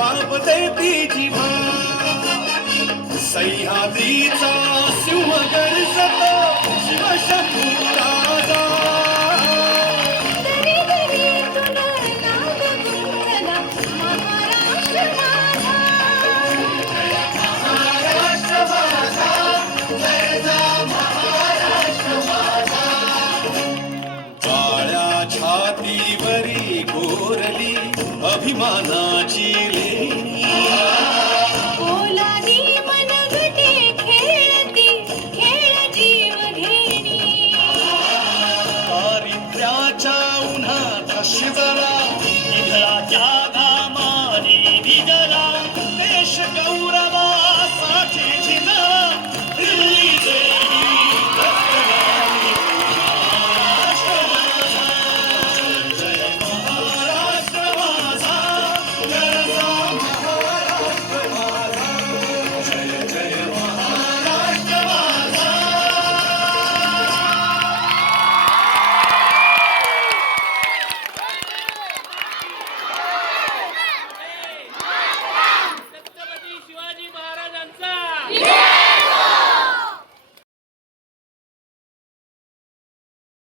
जबाब देती जिभा सह्याद्रीचा सिंह गर्जत शिवशंभू राजा दरी दरीतून नाद गुंजला महाराष्ट्र माझा. महाराष्ट्र माझा जय जा महाराष्ट्र माझा काळ्या छातीवरी कोरली अभिमानाची लेणी ओलानी मनगटे खेळती खेळ जीव घेणी. दारिद्र्याच्या उन्हात शिजला निधळाच्या